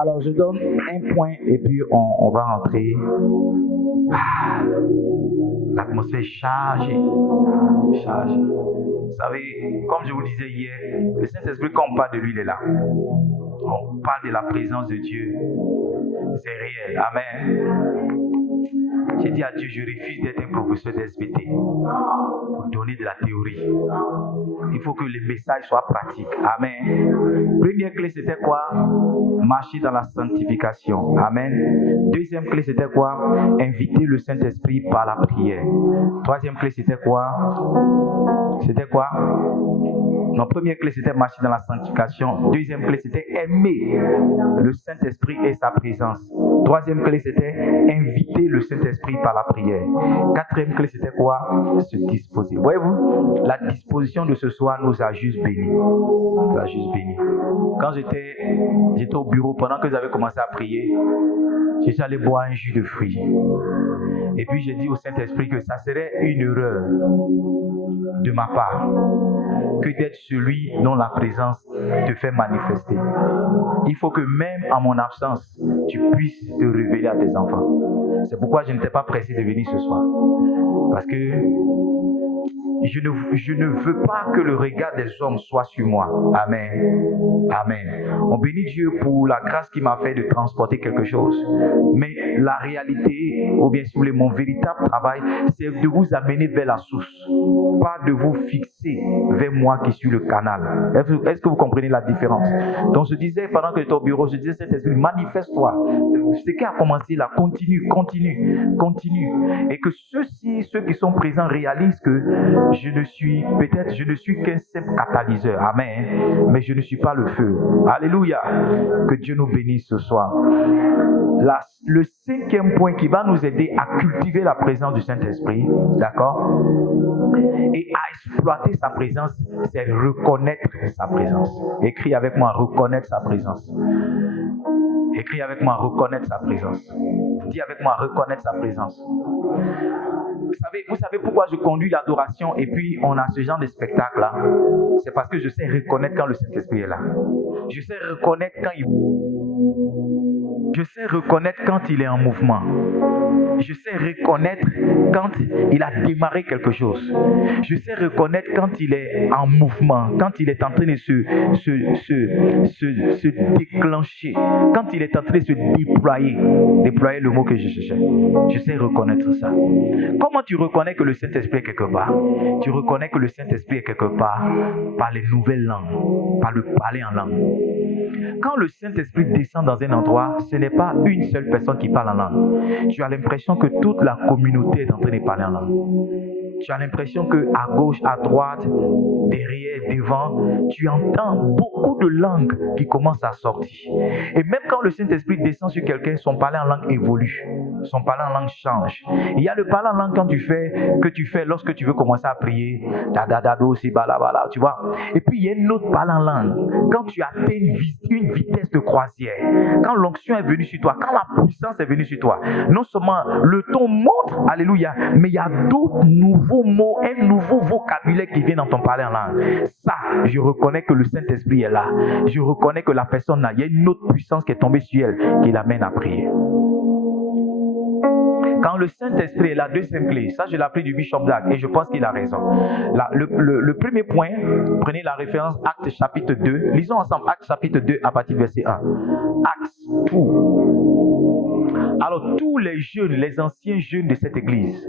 Alors, je donne un point et puis on va rentrer. L'atmosphère est chargée. Chargée. Vous savez, comme je vous disais hier, le Saint-Esprit, quand on parle de lui, il est là. On parle de la présence de Dieu. C'est réel. Amen. J'ai dit à Dieu, je refuse d'être un professeur d'SVT pour donner de la théorie. Il faut que les messages soient pratiques. Amen. Première clé, c'était quoi? Marcher dans la sanctification. Amen. Deuxième clé, c'était quoi? Inviter le Saint-Esprit par la prière. Troisième clé, c'était quoi? C'était quoi? Non, première clé, c'était marcher dans la sanctification. Deuxième clé, c'était aimer le Saint-Esprit et sa présence. Troisième clé, c'était inviter le Saint-Esprit par la prière. Quatrième clé, c'était quoi? Se disposer. Voyez-vous, la disposition de ce soir nous a juste bénis. Nous a juste bénis. Quand j'étais au bureau, pendant que j'avais commencé à prier, j'étais allé boire un jus de fruits. Et puis j'ai dit au Saint-Esprit que ça serait une erreur de ma part que d'être celui dont la présence te fait manifester. Il faut que même en mon absence, tu puisses te révéler à tes enfants. C'est pourquoi je n'étais pas pressé de venir ce soir. Parce que je ne veux pas que le regard des hommes soit sur moi. Amen. Amen. On bénit Dieu pour la grâce qu'il m'a fait de transporter quelque chose. Mais la réalité, ou bien si vous voulez, mon véritable travail, c'est de vous amener vers la source. Pas de vous fixer vers moi qui suis le canal. Est-ce que vous comprenez la différence? Donc je disais, pendant que j'étais au bureau, je disais, Saint-Esprit, manifeste-toi. Ce qui a commencé là, continue. Et que ceux qui sont présents réalisent que je ne suis qu'un simple catalyseur. Amen. Mais je ne suis pas le feu. Alléluia. Que Dieu nous bénisse ce soir. Le cinquième point qui va nous aider à cultiver la présence du Saint-Esprit, d'accord, et à exploiter sa présence, c'est reconnaître sa présence. Écris avec moi, reconnaître sa présence. Écris avec moi, reconnaître sa présence. Dis avec moi, reconnaître sa présence. Vous savez pourquoi je conduis l'adoration et puis on a ce genre de spectacle-là? C'est parce que je sais reconnaître quand le Saint-Esprit est là. Je sais reconnaître quand il est en mouvement. Je sais reconnaître quand il a démarré quelque chose. Je sais reconnaître quand il est en mouvement, quand il est en train de se déclencher, quand il est en train de se déployer. Déployer le mot que je cherchais. Je sais reconnaître ça. Comment tu reconnais que le Saint-Esprit est quelque part? Tu reconnais que le Saint-Esprit est quelque part par les nouvelles langues, par le parler en langue. Quand le Saint-Esprit descend dans un endroit, ce n'est pas une seule personne qui parle en langue. Tu as l'impression que toute la communauté est en train de parler en langue. Tu as l'impression qu'à gauche, à droite, derrière, devant, tu entends beaucoup de langues qui commencent à sortir. Et même quand le Saint-Esprit descend sur quelqu'un, son parler en langue évolue. Son parler en langue change. Il y a le parler en langue que tu fais lorsque tu veux commencer à prier. Tu vois. Et puis il y a une autre parler en langue. Quand tu atteins une vitesse de croisière, quand l'onction est venue sur toi, quand la puissance est venue sur toi, non seulement le ton monte, alléluia, mais il y a d'autres nouveaux mots, un nouveau vocabulaire qui vient dans ton parler en langue. Ça, je reconnais que le Saint-Esprit est là. Je reconnais que la personne là, il y a une autre puissance qui est tombée sur elle qui l'amène à prier. Quand le Saint-Esprit est là, deuxième clé, ça je l'ai appris du Bishop Dag et je pense qu'il a raison. Là, le premier point, prenez la référence Actes chapitre 2. Lisons ensemble Actes chapitre 2 à partir du verset 1. Actes, tout. Alors tous les jeunes, les anciens jeunes de cette église,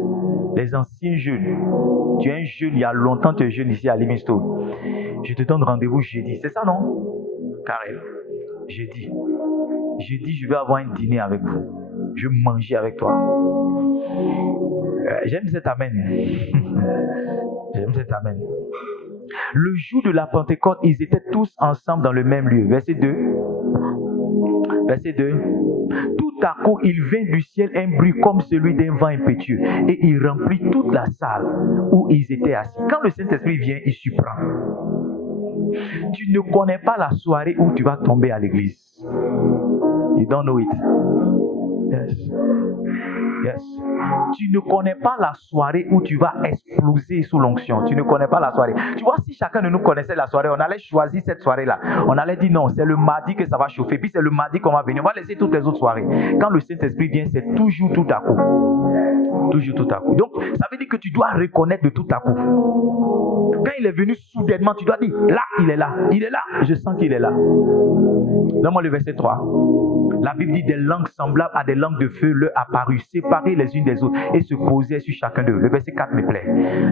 les anciens jeunes, tu es un jeune, il y a longtemps tu es jeune ici à Livingstone. Je te donne rendez-vous jeudi, c'est ça non? Karel, jeudi, je vais avoir un dîner avec vous. Je vais manger avec toi. J'aime cet amen. J'aime cet amen. Le jour de la Pentecôte, ils étaient tous ensemble dans le même lieu. Verset 2. Verset 2. Tout à coup, il vint du ciel un bruit comme celui d'un vent impétueux et il remplit toute la salle où ils étaient assis. Quand le Saint-Esprit vient, il surprend. Tu ne connais pas la soirée où tu vas tomber à l'église. You don't know it. Yes. Yes. Tu ne connais pas la soirée où tu vas exploser sous l'onction. Tu ne connais pas la soirée. Tu vois, si chacun de nous connaissait la soirée, on allait choisir cette soirée-là. On allait dire non, c'est le mardi que ça va chauffer. Puis c'est le mardi qu'on va venir. On va laisser toutes les autres soirées. Quand le Saint-Esprit vient, c'est toujours tout à coup. Toujours tout à coup. Donc, ça veut dire que tu dois reconnaître de tout à coup. Quand il est venu soudainement, tu dois dire, là, il est là. Il est là. Je sens qu'il est là. Donne-moi le verset 3. La Bible dit des langues semblables à des langues de feu leur apparurent, séparées les unes des autres et se posaient sur chacun d'eux. Le verset 4 me plaît.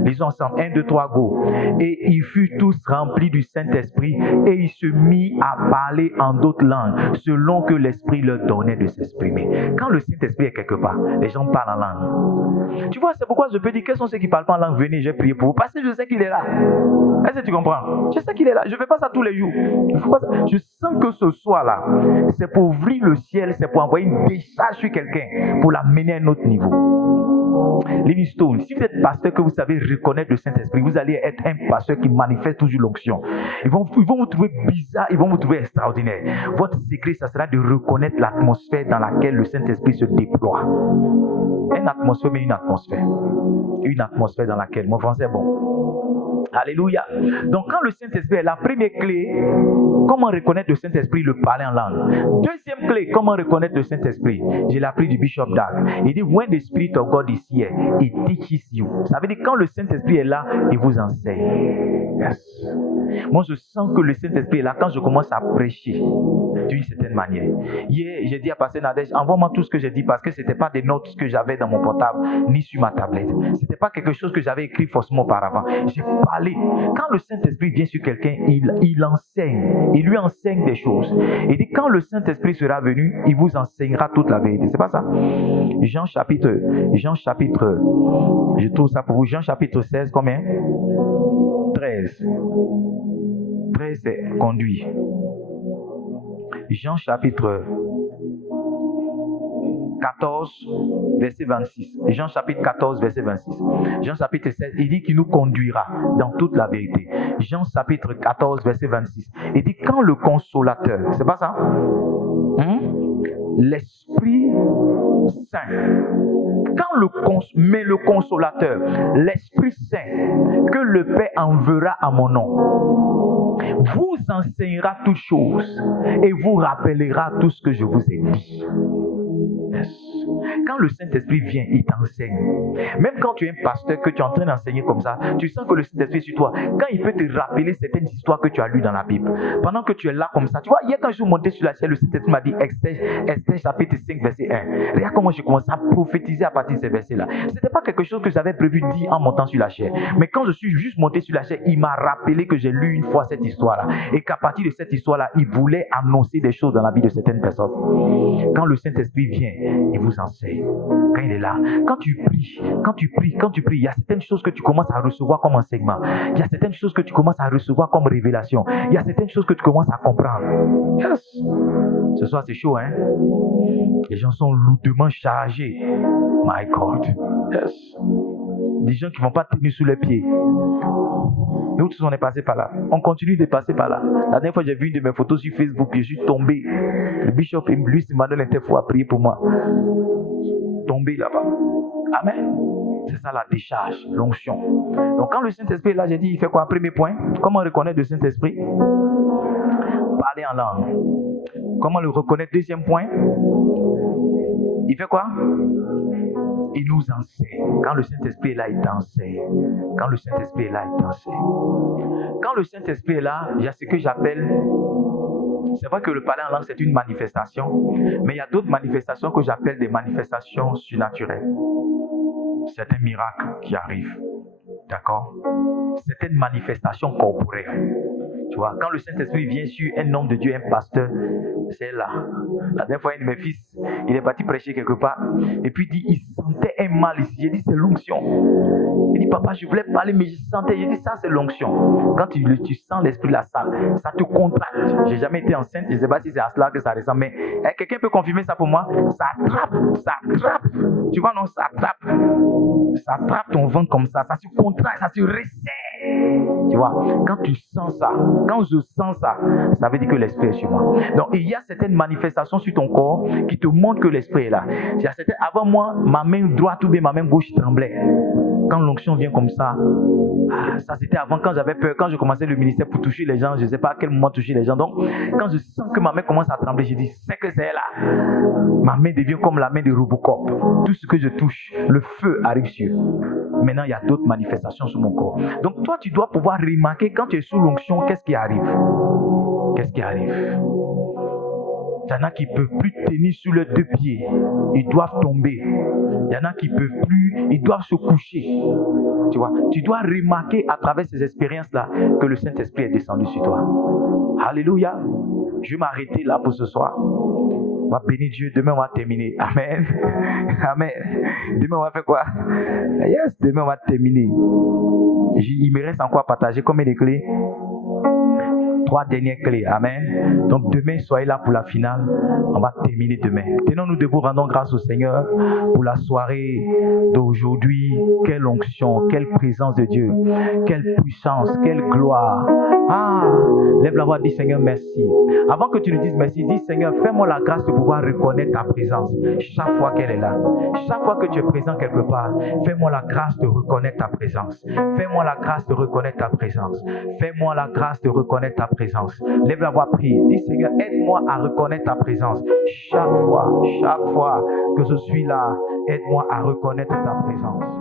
Lisons ensemble. 1, 2, 3, go. Et ils furent tous remplis du Saint-Esprit et ils se mirent à parler en d'autres langues selon que l'Esprit leur donnait de s'exprimer. Quand le Saint-Esprit est quelque part, les gens parlent en langue. Tu vois, c'est pourquoi je peux dire quels sont ceux qui ne parlent pas en langue. Venez, j'ai prié pour vous parce que je sais qu'il est là. Est-ce que tu comprends? Je sais qu'il est là. Je ne fais pas ça tous les jours. Je sens que ce soir-là, c'est pour ouvrir le ciel, c'est pour envoyer une décharge sur quelqu'un, pour l'amener à un autre niveau. Livingstone, si vous êtes pasteur que vous savez reconnaître le Saint-Esprit, vous allez être un pasteur qui manifeste toujours l'onction. Ils vont vous trouver bizarre, ils vont vous trouver extraordinaire. Votre secret, ça sera de reconnaître l'atmosphère dans laquelle le Saint-Esprit se déploie. Une atmosphère, mais une atmosphère. Une atmosphère dans laquelle, mon français est bon. Alléluia. Donc quand le Saint-Esprit est la première clé, comment reconnaître le Saint-Esprit, le parler en langue. Deuxième clé, comment reconnaître le Saint-Esprit. Je l'ai appris du Bishop Dag. Il dit, when the Spirit of God is here, it teaches you. Ça veut dire quand le Saint-Esprit est là, il vous enseigne. Yes. Moi, je sens que le Saint-Esprit est là quand je commence à prêcher d'une certaine manière. Hier, j'ai dit à Pasteur Nadège, envoie-moi tout ce que j'ai dit parce que ce n'était pas des notes que j'avais dans mon portable ni sur ma tablette. Ce n'était pas quelque chose que j'avais écrit forcément auparavant. J'ai parlé. Quand le Saint-Esprit vient sur quelqu'un, il enseigne. Il lui enseigne des choses. Il dit, quand le Saint-Esprit sera venu, il vous enseignera toute la vérité. C'est pas ça? Jean chapitre, je trouve ça pour vous. Jean chapitre 16, combien? 13. 13, c'est conduit. Jean chapitre 14, verset 26. Jean chapitre 14, verset 26. Jean chapitre 16, il dit qu'il nous conduira dans toute la vérité. Jean chapitre 14, verset 26. Il dit quand le consolateur, c'est pas ça? L'Esprit Saint. Quand le consolateur, l'Esprit Saint, que le Père enverra à mon nom, vous enseignera toutes choses et vous rappellera tout ce que je vous ai dit. Yes. Quand le Saint-Esprit vient, il t'enseigne. Même quand tu es un pasteur, que tu es en train d'enseigner comme ça, tu sens que le Saint-Esprit est sur toi. Quand il peut te rappeler certaines histoires que tu as lues dans la Bible, pendant que tu es là comme ça, tu vois, hier quand je suis monté sur la chaîne, le Saint-Esprit m'a dit Esther chapitre 5, verset 1. Regarde comment je commence à prophétiser à partir de ces versets-là. Ce n'était pas quelque chose que j'avais prévu de dire en montant sur la chaîne. Mais quand je suis juste monté sur la chaîne, il m'a rappelé que j'ai lu une fois cette histoire-là. Et qu'à partir de cette histoire-là, il voulait annoncer des choses dans la vie de certaines personnes. Quand le Saint-Esprit vient, il vous enseigne. Quand il est là, quand tu pries, il y a certaines choses que tu commences à recevoir comme enseignement. Il y a certaines choses que tu commences à recevoir comme révélation. Il y a certaines choses que tu commences à comprendre. Yes. Ce soir, c'est chaud, hein? Les gens sont lourdement chargés. My God. Yes. Des gens qui ne vont pas tenir sous les pieds. Nous tous, on est passé par là. On continue de passer par là. La dernière fois, j'ai vu une de mes photos sur Facebook, je suis tombé. Le bishop, Luis Emmanuel Interfou a prié pour moi. Tombé là-bas. Amen. C'est ça la décharge, l'onction. Donc quand le Saint-Esprit est là, j'ai dit, il fait quoi? Premier point. Comment reconnaître le Saint-Esprit? Parler en langue. Comment le reconnaître? Deuxième point. Il fait quoi? Il nous enseigne. Quand le Saint-Esprit est là, il t'enseigne. Quand le Saint-Esprit est là, il t'enseigne. Quand le Saint-Esprit est là, il y a ce que j'appelle... C'est vrai que le parler en langue, c'est une manifestation. Mais il y a d'autres manifestations que j'appelle des manifestations surnaturelles. C'est un miracle qui arrive. D'accord? Certaines manifestations corporelles. Tu vois, quand le Saint-Esprit vient sur un homme de Dieu, un pasteur, c'est là. La dernière fois, un de mes fils, il est parti prêcher quelque part. Et puis il dit, il sentait un mal ici. J'ai dit, c'est l'onction. Il dit, papa, je voulais parler, mais je sentais. J'ai dit, ça, c'est l'onction. Quand tu sens l'esprit de la salle, ça te contracte. J'ai jamais été enceinte. Je ne sais pas si c'est à cela que ça ressemble. Mais quelqu'un peut confirmer ça pour moi? Ça attrape. Tu vois, non, ça attrape. Ça attrape ton ventre comme ça. Ça se contracte, ça se resserre. Tu vois, quand tu sens ça, quand je sens ça, ça veut dire que l'esprit est sur moi. Donc, il y a certaines manifestations sur ton corps qui te montrent que l'esprit est là. Avant moi, ma main droite ou bien ma main gauche tremblait. Quand l'onction vient comme ça, ça c'était avant, quand j'avais peur, quand je commençais le ministère pour toucher les gens, je ne sais pas à quel moment toucher les gens. Donc, quand je sens que ma main commence à trembler, je dis, c'est que c'est là. Ma main devient comme la main de Robocop. Tout ce que je touche, le feu arrive sur. Maintenant, il y a d'autres manifestations sur mon corps. Donc, toi, tu dois pouvoir remarquer quand tu es sous l'onction, qu'est-ce qui arrive. Qu'est-ce qui arrive? Il y en a qui ne peuvent plus tenir sur leurs deux pieds. Ils doivent tomber. Il y en a qui ne peuvent plus, ils doivent se coucher. Tu vois, tu dois remarquer à travers ces expériences-là que le Saint-Esprit est descendu sur toi. Alléluia. Je vais m'arrêter là pour ce soir. On va bénir Dieu. Demain, on va terminer. Amen. Amen. Demain, on va faire quoi? Yes, demain, on va terminer. Il me reste encore à partager combien de clés? 3 dernières clés. Amen. Donc demain, soyez là pour la finale. On va terminer demain. Tenons-nous debout, rendons grâce au Seigneur pour la soirée d'aujourd'hui. Quelle onction, quelle présence de Dieu, quelle puissance, quelle gloire. Lève la voix, dis Seigneur, merci. Avant que tu lui dises merci, dis Seigneur, fais-moi la grâce de pouvoir reconnaître ta présence chaque fois qu'elle est là. Chaque fois que tu es présent quelque part, fais-moi la grâce de reconnaître ta présence. Fais-moi la grâce de reconnaître ta présence. Fais-moi la grâce de reconnaître ta présence. Lève la voix, prie. Dis Seigneur, aide-moi à reconnaître ta présence. Chaque fois que je suis là, aide-moi à reconnaître ta présence.